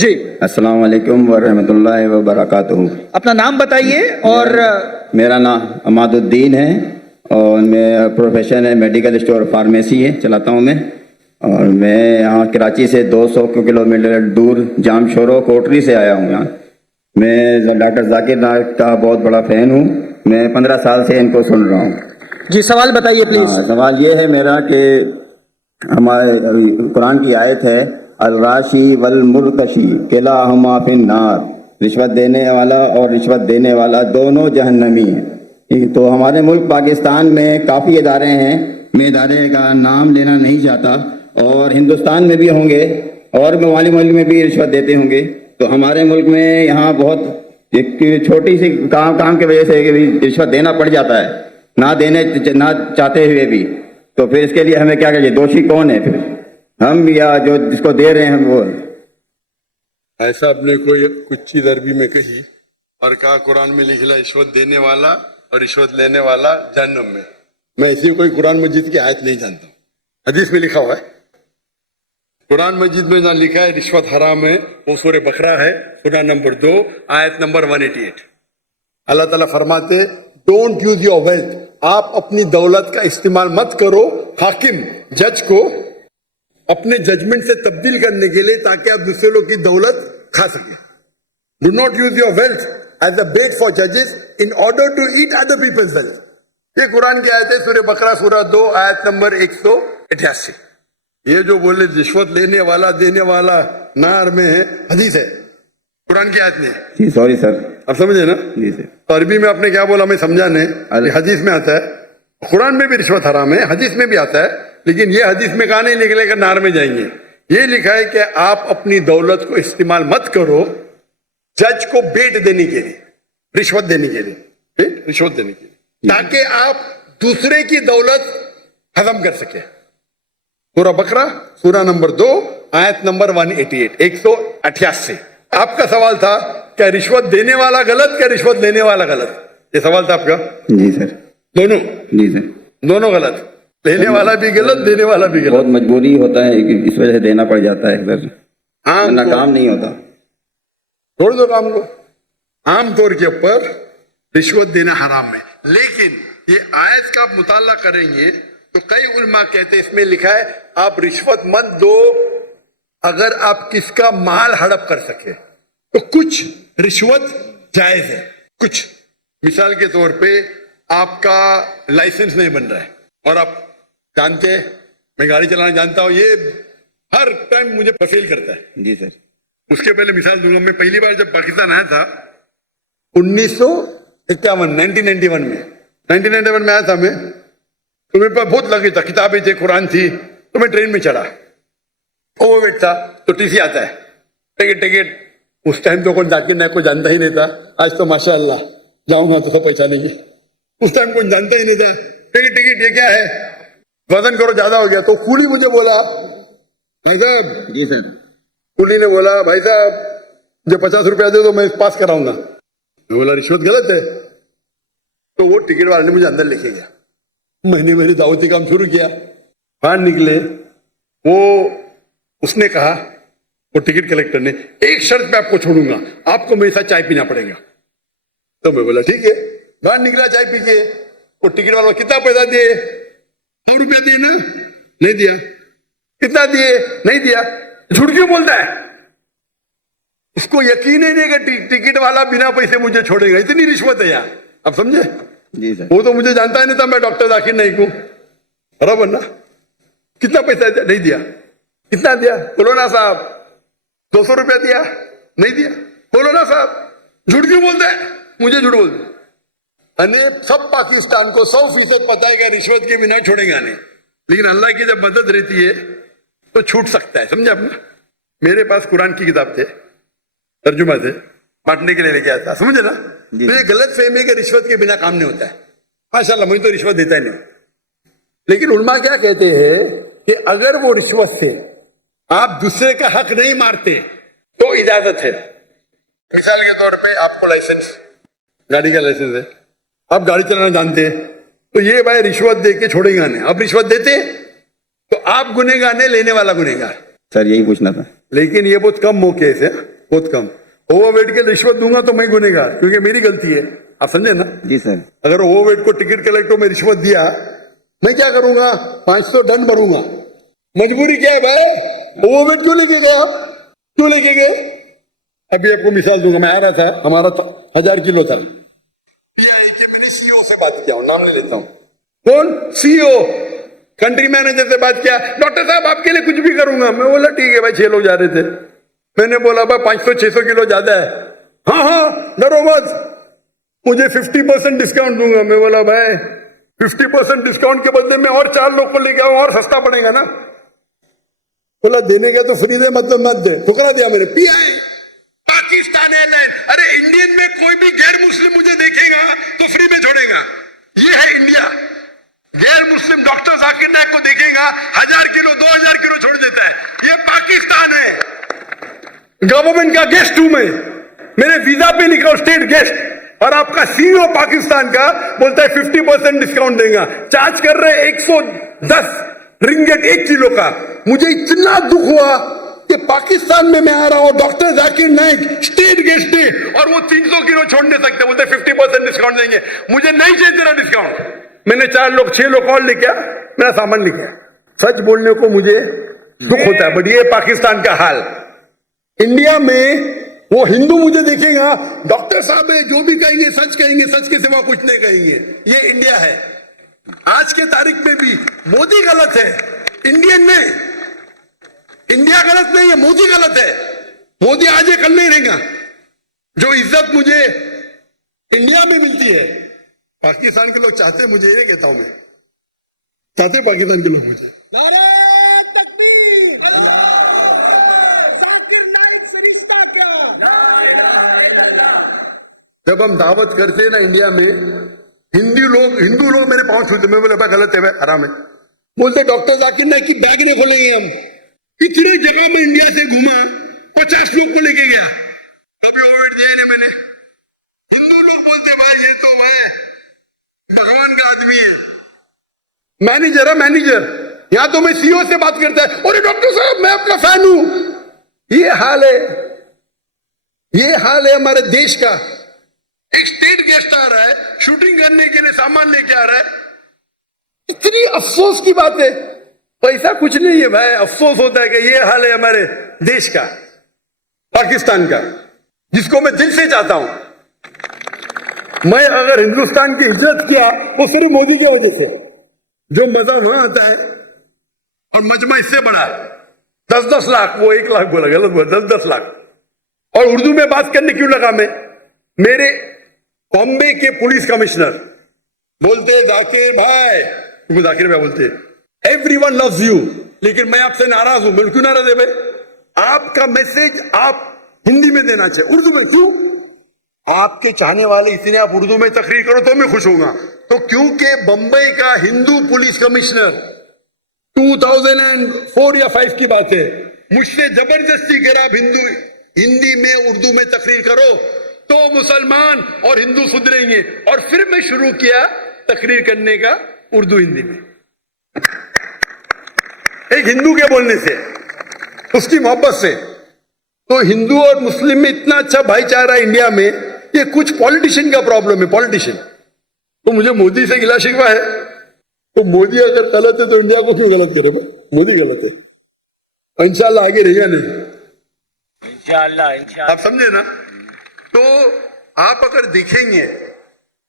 جی السلام علیکم ورحمۃ اللہ وبرکاتہ۔ اپنا نام بتائیے اور میرا نام عماد الدین ہے اور میں پروفیشن ہے میڈیکل اسٹور فارمیسی ہے چلاتا ہوں میں، اور میں یہاں کراچی سے 200 کلو میٹر دور جام شورو کوٹری سے آیا ہوں یہاں۔ میں ڈاکٹر ذاکر نائک کا بہت بڑا فین ہوں، میں 15 سال سے ان کو سن رہا ہوں۔ جی سوال بتائیے پلیز۔ سوال یہ ہے میرا کہ ہمارے قرآن کی آیت ہے الراشی والمرتشی کلاہما فی النار، رشوت دینے والا اور رشوت دینے والا دونوں جہنمی ہیں۔ تو ہمارے ملک پاکستان میں کافی ادارے ہیں، میں ادارے کا نام لینا نہیں چاہتا، اور ہندوستان میں بھی ہوں گے اور ممالک میں بھی رشوت دیتے ہوں گے۔ تو ہمارے ملک میں یہاں بہت ایک چھوٹی سی کام کی وجہ سے رشوت دینا پڑ جاتا ہے، نہ چاہتے ہوئے بھی۔ تو پھر اس کے لیے ہمیں کیا کریے؟ دوشی کون ہے پھر، ہم یا جو جس کو دے رہے ہیں وہ؟ ایسا آپ نے کوئی کچھ چیز عربی میں کہی اور کہا قرآن میں لکھا رشوت دینے والا اور رشوت لینے والا جہنم میں اسی کوئی قرآن مجید کی آیت نہیں جانتا ہوں، حدیث میں لکھا ہوا ہے۔ قرآن مجید میں جہاں لکھا ہے رشوت حرام ہے وہ سورہ بقرہ ہے، سورہ نمبر 2 آیت نمبر 188۔ اللہ تعالیٰ فرماتے ڈونٹ یوز یور ویلتھ، آپ اپنی دولت کا استعمال مت کرو حاکم جج کو اپنے ججمنٹ سے تبدیل کرنے کے لیے تاکہ آپ دوسرے لوگ کی دولت کھا سکیں۔ Do not use your wealth as a bait for ججز in order to eat other people's wealth. یہ قرآن کی آیت ہے، سورہ بقرہ سورہ 2 آیت نمبر 188۔ یہ جو بولے رشوت لینے والا دینے والا نار میں ہے، حدیث ہے، قرآن کی آیت نہیں ہے۔ جی سوری سر۔ آپ سمجھے نا؟ جی سر۔ تو عربی میں آپ نے کیا بولا ہمیں سمجھا نہیں، یہ حدیث میں آتا ہے، قرآن میں بھی رشوت حرام ہے، حدیث میں بھی آتا ہے، لیکن یہ حدیث میں کہا نہیں نکلے کہ نار میں جائیں گے۔ یہ لکھا ہے کہ آپ اپنی دولت کو استعمال مت کرو جج کو بیٹ دینے کے لیے، رشوت دینے کے لیے، رشوت دینے کے لیے، تاکہ آپ دوسرے کی دولت ہضم کر سکے۔ سورہ بقرہ سورہ نمبر 2 آیت نمبر 188 188۔ آپ کا سوال تھا کیا رشوت دینے والا غلط کیا رشوت لینے والا غلط؟ یہ سوال تھا آپ کا؟ جی سر۔ دونوں؟ جی سر۔ دونوں غلط، لینے والا بھی غلط دینے والا بھی غلط۔ بہت مجبوری ہوتا ہے کہ اس وجہ سے دینا پڑ جاتا ہے سر، ورنہ کام نہیں ہوتا۔ چھوڑ دو کام کو، عام طور کے اوپر رشوت دینا حرام ہے، لیکن یہ آیت کا آپ مطالعہ کریں گے تو کئی علماء کہتے ہیں اس میں لکھا ہے آپ رشوت مت دو اگر آپ کس کا مال ہڑپ کر سکے، تو کچھ رشوت جائز ہے، کچھ مثال کے طور پہ آپ کا لائسنس نہیں بن رہا ہے اور آپ جانتے ہیں میں گاڑی چلانا جانتا ہوں، یہ ہر ٹائم مجھے فیل کرتا ہے۔ جی سر۔ اس کے پہلے مثال دوں گا، میں پہلی بار جب پاکستان آیا تھا 1991 میں آیا تھا میں، تو میرے پاس بہت لگے تھا، کتابیں تھے، قرآن تھی، تو میں ٹرین میں چڑھا، اوور ویٹ تھا، تو ٹی سی آتا ہے، ٹکٹ اس ٹائم تو کون ذاکر نائک کو جانتا ہی نہیں تھا، آج تو ماشاء اللہ جاؤں گا تو سب پہچانیں گے، اس ٹائم کون جانتا ہی نہیں تھا، ٹکٹ یہ کیا ہے، وزن کرو زیادہ ہو گیا، تو کولی مجھے بولا بھائی صاحب، جی سر۔ کولی نے بولا بھائی صاحب مجھے 50 روپیہ دے دو میں پاس کراؤں گا۔ میں بولا رشوت غلط ہے، تو وہ ٹکٹ والے نے مجھے اندر لے کے گیا، میں نے میری دعوتی کام شروع کیا، باہر نکلے، وہ اس نے کہا وہ ٹکٹ کلیکٹر نے ایک شرط پہ آپ کو چھوڑوں گا، آپ کو میرے ساتھ چائے پینا پڑے گا۔ تو میں بولا ٹھیک ہے، باہر نکلا چائے پی کے، وہ ٹکٹ والا کتنا پیسہ دیے؟ 100 روپیہ دیے نا؟ نہیں دیا۔ کتنا دیے؟ نہیں دیا۔ جھوٹ کیوں بولتا ہے؟ اس کو یقین ہی نہیں کہ ٹکٹ والا بنا پیسے مجھے چھوڑے گا، اتنی رشوت ہے یار، آپ سمجھے؟ جی سر۔ وہ تو مجھے جانتا ہی نہیں تھا میں ڈاکٹر ذاکر نائک ہوں، برابر نا؟ کتنا پیسہ دیا؟ نہیں دیا۔ کتنا دیا؟ بولو نا صاحب 200 روپیہ دیا؟ نہیں دیا۔ بولو نا صاحب، جھوٹ کیوں بولتا ہے؟ مجھے جھوٹ بولتا ہے۔ سب پاکستان کو 100% پتا ہے کہ رشوت کے بنا چھوڑے گا نہیں، لیکن اللہ کی جب مدد رہتی ہے تو چھوٹ سکتا ہے، سمجھا آپ نے؟ میرے پاس قرآن کی کتاب تھے، ترجمہ تھے، بانٹنے کے لیے لے کے آیا تھا، سمجھے نا؟ تو یہ غلط فہمی کہ رشوت کے بنا کام نہیں ہوتا ہے، ماشاءاللہ مجھے تو رشوت دیتا ہی نہیں، لیکن علماء کیا کہتے ہیں کہ اگر وہ رشوت سے آپ دوسرے کا حق نہیں مارتے تو اجازت ہے۔ مثال کے طور پہ آپ کو لائسنس، گاڑی کا لائسنس ہے، آپ گاڑی چلانا جانتے ہیں، تو یہ بھائی رشوت دے کے چھوڑے گا نہیں، آپ رشوت دیتے تو آپ گنہگار نہیں، لینے والا گنہگار۔ سر یہی پوچھنا تھا۔ लेकिन ये बहुत कम मौके से, बहुत कम। ओवरवेट के रिश्वत दूंगा तो मैं गुनेगार, क्योंकि मेरी गलती है, आप समझे ना। जी सर। अगर ओवरवेट को टिकट कलेक्टर में रिश्वत दिया, मैं क्या करूंगा, 500 दंड भरूंगा। मजबूरी क्या है भाई, ओवरवेट क्यों लेके गया, क्यों लेके गए। अभी आपको मिसाल दूंगा, मैं आ रहा था, हमारा 1000 किलो था, मैंने सीईओ से बात किया, नाम नहीं लेता हूं, कौन, सीईओ, कंट्री मैनेजर से बात किया, डॉक्टर साहब आपके लिए कुछ भी करूंगा। मैं बोला ठीक है भाई, 6 लोग जा रहे थे, मैंने बोला भाई 500-600 किलो ज्यादा है, हाँ डरो मत, मुझे 50% डिस्काउंट दूंगा। मैं बोला भाई 50% डिस्काउंट के बदले में और 4 लोग को लेके आओ, और सस्ता पड़ेगा ना। बोला देने का तो फ्री दे, मतलब मत दे, ठुकरा दिया मैंने। पीआई पाकिस्तान एयरलाइन, अरे इंडियन में कोई भी गैर मुस्लिम मुझे देखेगा तो फ्री में छोड़ेगा, ये है इंडिया। गैर मुस्लिम डॉक्टर जाकिर नायक को देखेगा 1000 किलो 2000 किलो छोड़ देता है, ये पाकिस्तान है। गवर्नमेंट का गेस्ट हूं मैं, मेरे वीजा पे लिखा स्टेट गेस्ट, और आपका सीईओ पाकिस्तान का बोलता है 50% डिस्काउंट देगा, चार्ज कर रहे 110 रिंगेट 1 किलो का। मुझे इतना दुख हुआ कि पाकिस्तान में मैं आ रहा हूं, doctor Zakir Naik state guest है, और वो 300 किलो छोड़ नहीं सकते, बोलते 50% डिस्काउंट देंगे। मुझे नहीं चाहिए तेरा डिस्काउंट। मैंने 4 लोग 6 लोग और लेके आया, मेरा सामान लेके आया। सच बोलने को मुझे दुख होता है, बट ये पाकिस्तान का हाल। इंडिया में वो हिंदू मुझे देखेगा, डॉक्टर साहब है, जो भी कहेंगे सच कहेंगे, सच के सिवा कुछ नहीं कहेंगे, ये इंडिया है। आज के तारीख में भी मोदी गलत है, इंडियन नहीं, इंडिया गलत नहीं है, मोदी गलत है। मोदी आज ये कल नहीं रहेगा। जो इज्जत मुझे इंडिया में मिलती है, पाकिस्तान के लोग चाहते, मुझे ये कहता हूं मैं, चाहते पाकिस्तान के लोग मुझे। नारे तकबीर, जाकिर नाइक से रिश्ता क्या, जब हम दावत करते हैं ना इंडिया में, हिंदू लोग मेरे पांव छूते, मैं बोले भाई गलत है भाई, हराम है। बोलते डॉक्टर जाकिर नाइक की बैग नहीं खोलेंगे हम। इतनी जगह में इंडिया से घूमा, 50 लोग को लेके गया, कभी ओवरवेट दिया नहीं मैंने। हिंदू लोग बोलते भाई ये तो भाई भगवान का आदमी है, मैनेजर है मैनेजर। यहां तो मैं सीईओ से बात करता है, अरे डॉक्टर साहब मैं आपका फैन हूं। ये हाल है, ये हाल है हमारे देश का। एक स्टेट गेस्ट आ रहा है, शूटिंग करने के लिए सामान लेके आ रहा है, इतनी अफसोस की बात है। पैसा कुछ नहीं है भाई, अफसोस होता है कि ये हाल है हमारे देश का, पाकिस्तान का, जिसको मैं दिल से चाहता हूं। मैं अगर हिंदुस्तान की इज्जत किया वो सिर्फ मोदी की वजह से। जो मजा वहां आता है, और मजमा इससे बड़ा 10-10 लाख, वो 1 लाख बोला, गलत बोला, 10-10 लाख। और उर्दू में बात करने क्यों लगा मैं, मेरे बॉम्बे के पुलिस कमिश्नर बोलते जाकिर भाई, तुम जाकिर भाई बोलते एवरीवन लव्स यू, लेकिन मैं आपसे नाराज हूं। मैं क्यों नाराज है भाई, आपका मैसेज आप हिंदी में देना चाहिए, उर्दू में क्यों? आपके चाहने वाले इतने, आप उर्दू में तकरीर करो तो मैं खुश होऊंगा। तो क्योंकि बंबई का हिंदू पुलिस कमिश्नर 2004 या 5 की बात है, मुझसे जबरदस्ती करा आप हिंदी में उर्दू में तकरीर करो तो मुसलमान और हिंदू सुधरेंगे। और फिर मैं शुरू किया तकरीर करने का उर्दू हिंदी में, एक हिंदू के बोलने से, उसकी मोहब्बत से। तो हिंदू और मुस्लिम में इतना अच्छा भाईचारा इंडिया में, ये कुछ पॉलिटिशियन का प्रॉब्लम है, पॉलिटिशियन। तो मुझे मोदी से गिला शिकवा है, तो मोदी अगर गलत है तो इंडिया को क्यों गलत करे भाई, मोदी गलत है। इंशाल्लाह आगे रहेगा नहीं, इंशाल्लाह आप समझे ना। तो आप अगर देखेंगे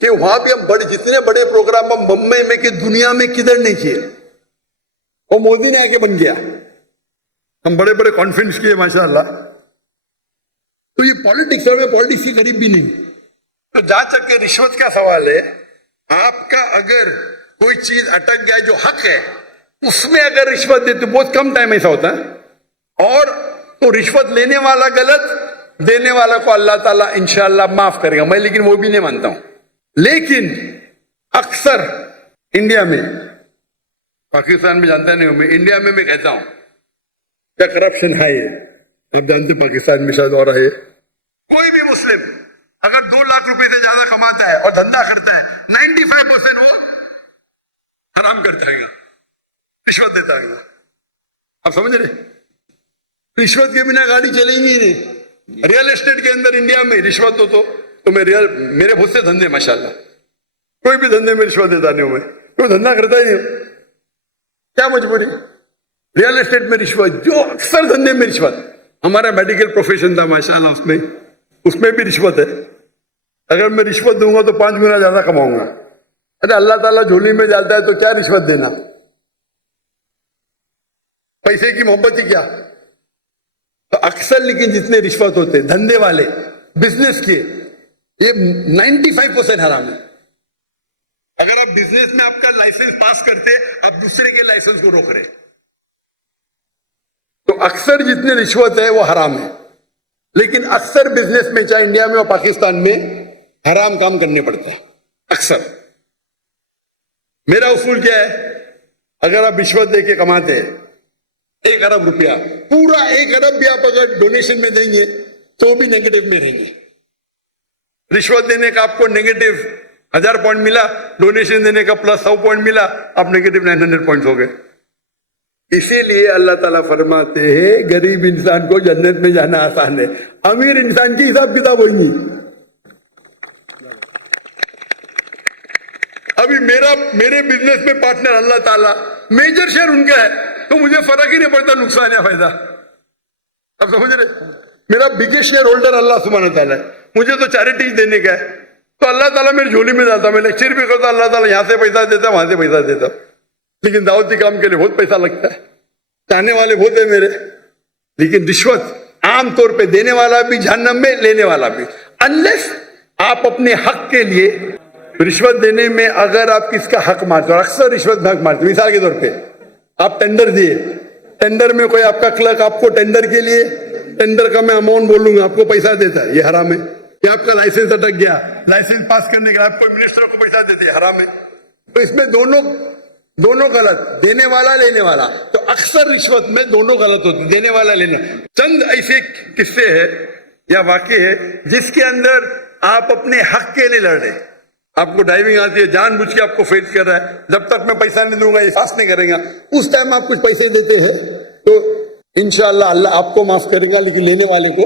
कि वहां भी हम जितने बड़े प्रोग्राम हम बम्बई में कि दुनिया में किधर नहीं किए, वो मोदी ने आके बन गया। हम बड़े बड़े कॉन्फ्रेंस किए माशाल्लाह। तो ये पॉलिटिक्स है, पॉलिटिक्स के करीब भी नहीं। तो जहां तक के रिश्वत का सवाल है, आपका अगर कोई चीज अटक गया जो हक है, उसमें अगर रिश्वत देते, बहुत कम टाइम ऐसा होता है, और तो रिश्वत लेने वाला गलत, देने वाला को अल्लाह ताला इंशाअल्लाह माफ करेगा, मैं लेकिन वो भी नहीं मानता हूं। लेकिन अक्सर इंडिया में, पाकिस्तान में जानता नहीं हूं मैं, इंडिया में मैं कहता हूं क्या करप्शन है। ये आप जानते पाकिस्तान में शायद और है। कोई भी मुस्लिम अगर 2 लाख रुपए से ज्यादा कमाता है और धंधा करता है, 95% वो हराम करता है, रिश्वत देता है। आप समझ रहे? रिश्वत के बिना गाड़ी चलेंगी ही नहीं। रियल एस्टेट के अंदर इंडिया में रिश्वत हो तो मैं रियल, मेरे बहुत से धंधे माशाल्लाह, कोई भी धंधे में रिश्वत देता नहीं हूं मैं, कोई धंधा करता ही नहीं हूं। क्या मजबूरी? रियल एस्टेट में रिश्वत, जो अक्सर धंधे में रिश्वत। हमारा मेडिकल प्रोफेशन था माशाल्लाह, उसमें भी रिश्वत है। अगर मैं रिश्वत दूंगा तो 5 गुना ज्यादा कमाऊंगा। अरे अल्लाह ताला झोली में डालता है तो क्या रिश्वत देना? पैसे की मोहब्बत ही क्या? तो अक्सर लेकिन जितने रिश्वत होते धंधे वाले, बिजनेस के, ये 95% हराम है। अगर आप बिजनेस में आपका लाइसेंस पास करते, आप दूसरे के लाइसेंस को रोक रहे, तो अक्सर जितने रिश्वत है वो हराम है। लेकिन अक्सर बिजनेस में, चाहे इंडिया में और पाकिस्तान में, हराम काम करने पड़ता है अक्सर। मेरा उसूल क्या है? अगर आप रिश्वत दे के कमाते हैं 1 अरब रुपया, पूरा 1 अरब भी आप अगर डोनेशन में देंगे तो भी नेगेटिव में रहेंगे। रिश्वत देने का आपको नेगेटिव 1000 पॉइंट मिला, डोनेशन देने का प्लस 100 पॉइंट मिला, आप नेगेटिव 900 पॉइंट हो गए। इसीलिए अल्लाह ताला फरमाते हैं गरीब इंसान को जन्नत में जाना आसान है, अमीर इंसान की हिसाब किताब होगी। अभी मेरे बिजनेस में पार्टनर अल्लाह ताला, मेजर शेयर उनका है, तो मुझे फर्क ही नहीं पड़ता नुकसान या फायदा। अब समझ रहे? मेरा बिगेस्ट शेयर होल्डर अल्लाह सुब्हानहू व तआला है, मुझे तो चैरिटी देने का है, तो अल्लाह ताला मेरी झोली में डालता। मैं लेक्चर भी करता, अल्लाह ताला यहां से पैसा देता, वहां से पैसा देता। लेकिन दावती काम के लिए बहुत पैसा लगता है, चाहने वाले बहुत है मेरे। लेकिन रिश्वत आमतौर पे देने वाला भी जहन्नम में, लेने वाला भी, अनलेस आप अपने हक के लिए रिश्वत देने में अगर आप किसका हक मारते हो, अक्सर रिश्वत हक मारते हो। मिसाल के तौर पे आप टेंडर दिए, टेंडर में कोई आपका क्लर्क आपको टेंडर के लिए, टेंडर का मैं अमाउंट बोलूंगा, आपको पैसा देता है, ये हराम है। कि आपका लाइसेंस अटक गया, लाइसेंस पास करने के लिए आप कोई मिनिस्टर को पैसा देते हैं, हराम है। तो इसमें दोनों गलत, देने वाला लेने वाला। तो अक्सर रिश्वत में दोनों गलत होते, देने वाला लेना। चंद ऐसे किस्से हैं या वाकये है जिसके अंदर आप अपने हक के लिए लड़ रहे। आपको ड्राइविंग आती है, जानबूझ के आपको फेल कर रहा है, जब तक मैं पैसा नहीं दूंगा ये पास नहीं करेगा। उस टाइम आप कुछ पैसे देते हैं तो इंशाअल्लाह अल्लाह आपको माफ करेगा, लेकिन लेने वाले को